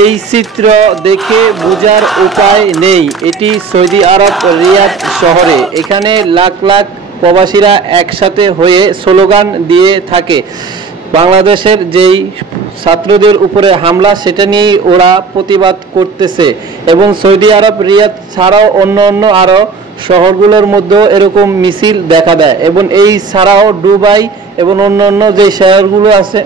এই চিত্র দেখে বোঝার উপায় নেই, এটি সৌদি আরব রিয়াদ শহরে। এখানে লাখ লাখ প্রবাসীরা একসাথে হয়ে স্লোগান দিয়ে থাকে। বাংলাদেশের যেই ছাত্রদের উপরে হামলা সেটা নিয়েই ওরা প্রতিবাদ করতেছে। এবং সৌদি আরব রিয়াদ ছাড়াও অন্য আরও শহরগুলোর মধ্যেও এরকম মিছিল দেখা দেয়। এবং এই ছাড়াও দুবাই এবং অন্য যে শহরগুলো আছে